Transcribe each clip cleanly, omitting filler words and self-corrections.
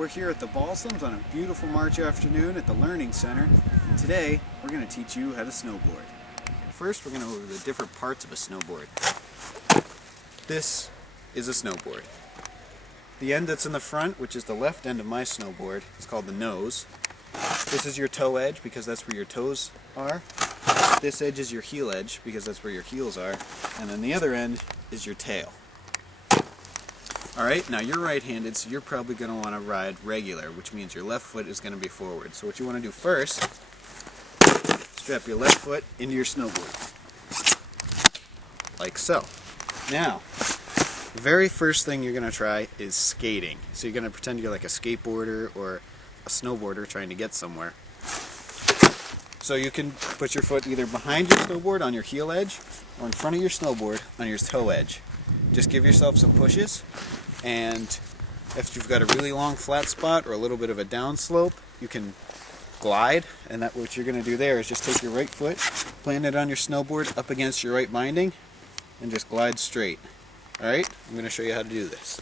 We're here at the Balsams on a beautiful March afternoon at the Learning Center, and today we're going to teach you how to snowboard. First, we're going to go over the different parts of a snowboard. This is a snowboard. The end that's in the front, which is the left end of my snowboard, is called the nose. This is your toe edge because that's where your toes are. This edge is your heel edge because that's where your heels are. And then the other end is your tail. Alright, now you're right-handed, so you're probably going to want to ride regular, which means your left foot is going to be forward. So what you want to do first, strap your left foot into your snowboard. Like so. Now, the very first thing you're going to try is skating. So you're going to pretend you're like a skateboarder or a snowboarder trying to get somewhere. So you can put your foot either behind your snowboard on your heel edge or in front of your snowboard on your toe edge. Just give yourself some pushes, and if you've got a really long flat spot or a little bit of a downslope, you can glide, and that what you're going to do there is just take your right foot, plant it on your snowboard up against your right binding, and just glide straight. Alright, I'm going to show you how to do this.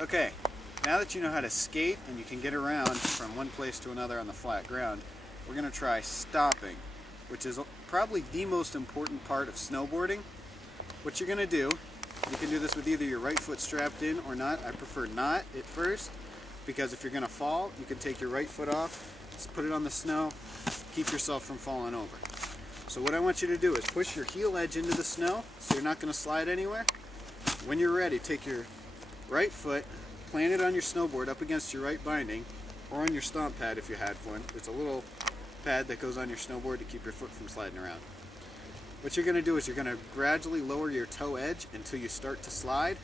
Okay, now that you know how to skate and you can get around from one place to another on the flat ground, we're going to try stopping, which is probably the most important part of snowboarding. What you're going to do, you can do this with either your right foot strapped in or not. I prefer not at first, because if you're going to fall, you can take your right foot off, just put it on the snow, keep yourself from falling over. So what I want you to do is push your heel edge into the snow so you're not going to slide anywhere. When you're ready, take your right foot, plant it on your snowboard up against your right binding, or on your stomp pad if you had one. It's a little pad that goes on your snowboard to keep your foot from sliding around. What you're going to do is you're going to gradually lower your toe edge until you start to slide.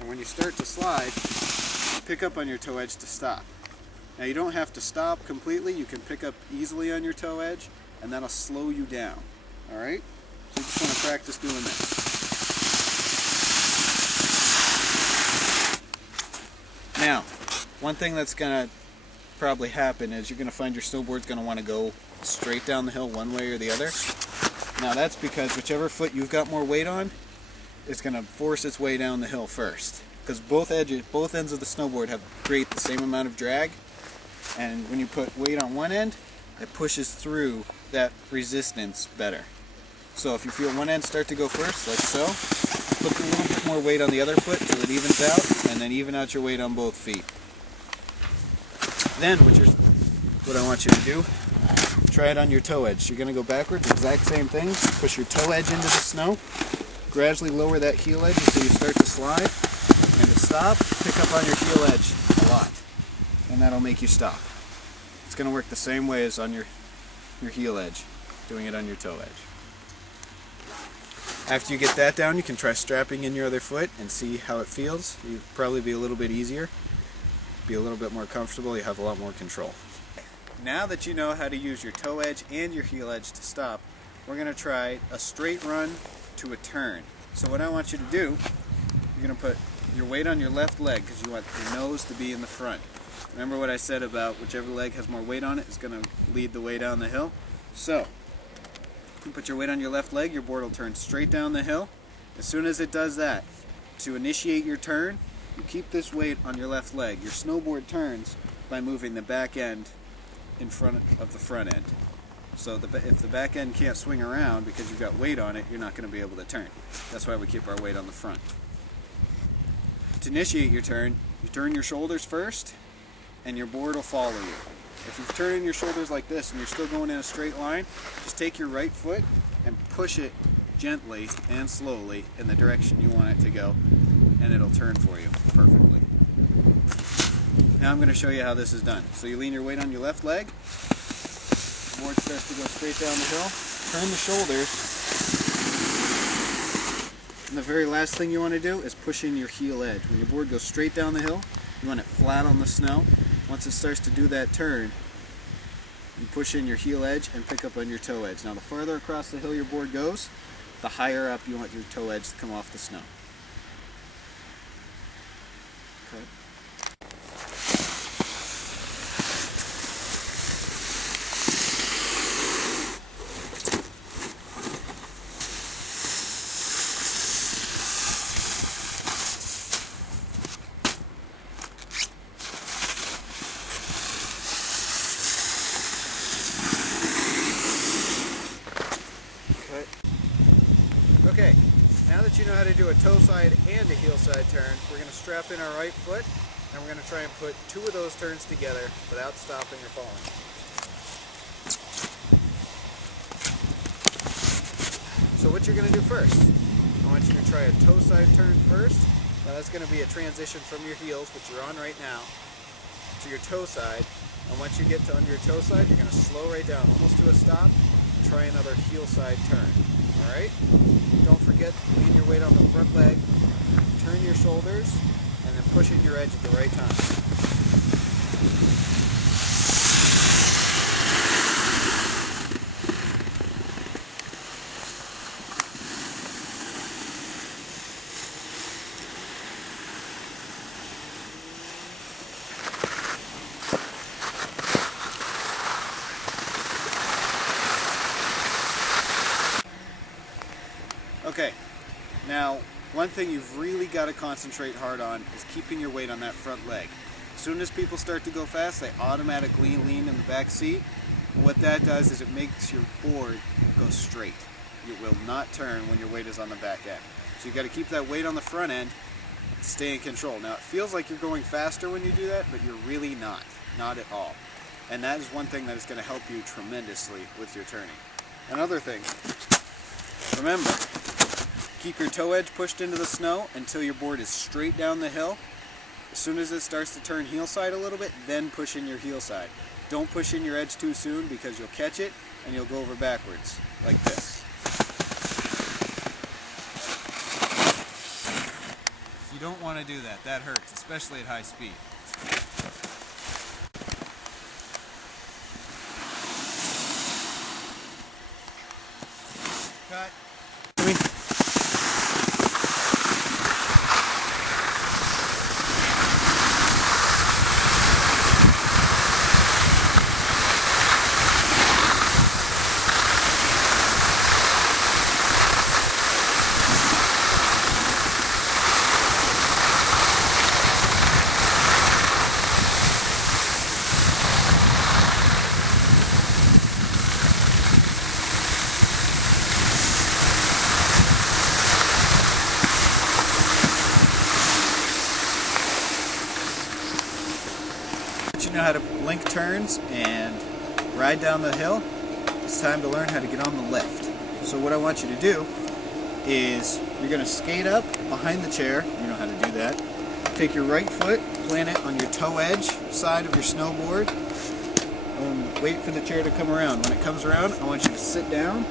And when you start to slide, pick up on your toe edge to stop. Now you don't have to stop completely. You can pick up easily on your toe edge, and that'll slow you down. Alright? So you just want to practice doing this. Now, one thing that's going to probably happen is you're going to find your snowboard's going to want to go straight down the hill one way or the other. Now that's because whichever foot you've got more weight on is going to force its way down the hill first. Because both ends of the snowboard create the same amount of drag, and when you put weight on one end, it pushes through that resistance better. So if you feel one end start to go first, like so, put a little bit more weight on the other foot till it evens out, and then even out your weight on both feet. Then what I want you to do, try it on your toe edge. You're going to go backwards, exact same thing. Push your toe edge into the snow, gradually lower that heel edge until you start to slide, and to stop, pick up on your heel edge a lot, and that'll make you stop. It's going to work the same way as on your heel edge, doing it on your toe edge. After you get that down, you can try strapping in your other foot and see how it feels. You'll probably be a little bit easier, be a little bit more comfortable, you have a lot more control. Now that you know how to use your toe edge and your heel edge to stop, we're going to try a straight run to a turn. So what I want you to do, you're going to put your weight on your left leg because you want your nose to be in the front. Remember what I said about whichever leg has more weight on it is going to lead the way down the hill? So, you put your weight on your left leg, your board will turn straight down the hill. As soon as it does that, to initiate your turn, you keep this weight on your left leg. Your snowboard turns by moving the back end in front of the front end. So if the back end can't swing around because you've got weight on it, you're not going to be able to turn. That's why we keep our weight on the front. To initiate your turn, you turn your shoulders first, and your board will follow you. If you're turning your shoulders like this and you're still going in a straight line, just take your right foot and push it gently and slowly in the direction you want it to go, and it'll turn for you perfectly. Now I'm going to show you how this is done. So you lean your weight on your left leg, the board starts to go straight down the hill, turn the shoulders, and the very last thing you want to do is push in your heel edge. When your board goes straight down the hill, you want it flat on the snow. Once it starts to do that turn, you push in your heel edge and pick up on your toe edge. Now the farther across the hill your board goes, the higher up you want your toe edge to come off the snow. Okay. to do a toe side and a heel side turn. We're going to strap in our right foot, and we're going to try and put two of those turns together without stopping or falling. So what you're going to do first, I want you to try a toe side turn first. Now that's going to be a transition from your heels, which you're on right now, to your toe side. And once you get to under your toe side, you're going to slow right down, almost to a stop, and try another heel side turn. Alright? Don't forget to lean your weight on the front leg, turn your shoulders, and then push in your edge at the right time. Okay, now one thing you've really got to concentrate hard on is keeping your weight on that front leg. As soon as people start to go fast, they automatically lean in the back seat. And what that does is it makes your board go straight. It will not turn when your weight is on the back end. So you've got to keep that weight on the front end to stay in control. Now it feels like you're going faster when you do that, but you're really not at all. And that is one thing that is going to help you tremendously with your turning. Another thing, remember, keep your toe edge pushed into the snow until your board is straight down the hill. As soon as it starts to turn heel side a little bit, then push in your heel side. Don't push in your edge too soon because you'll catch it and you'll go over backwards, like this. You don't want to do that. That hurts, especially at high speed. Cut. You know how to blink turns and ride down the hill. It's time to learn how to get on the lift. So what I want you to do is you're going to skate up behind the chair. You know how to do that. Take your right foot, plant it on your toe edge side of your snowboard, and wait for the chair to come around. When it comes around, I want you to sit down,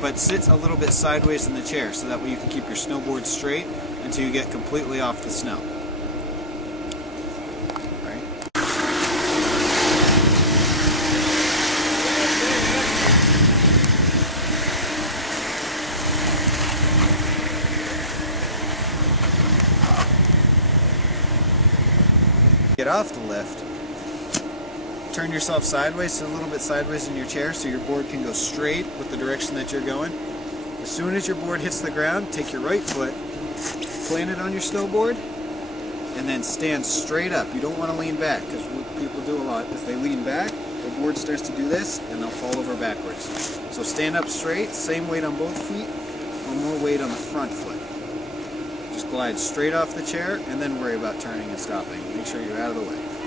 but sit a little bit sideways in the chair so that way you can keep your snowboard straight until you get completely off the snow. Get off the lift, turn yourself sideways, so a little bit sideways in your chair so your board can go straight with the direction that you're going. As soon as your board hits the ground, take your right foot, plant it on your snowboard, and then stand straight up. You don't want to lean back, because what people do a lot is they lean back, the board starts to do this, and they'll fall over backwards. So stand up straight, same weight on both feet, or more weight on the front foot. Just glide straight off the chair and then worry about turning and stopping. Make sure you're out of the way.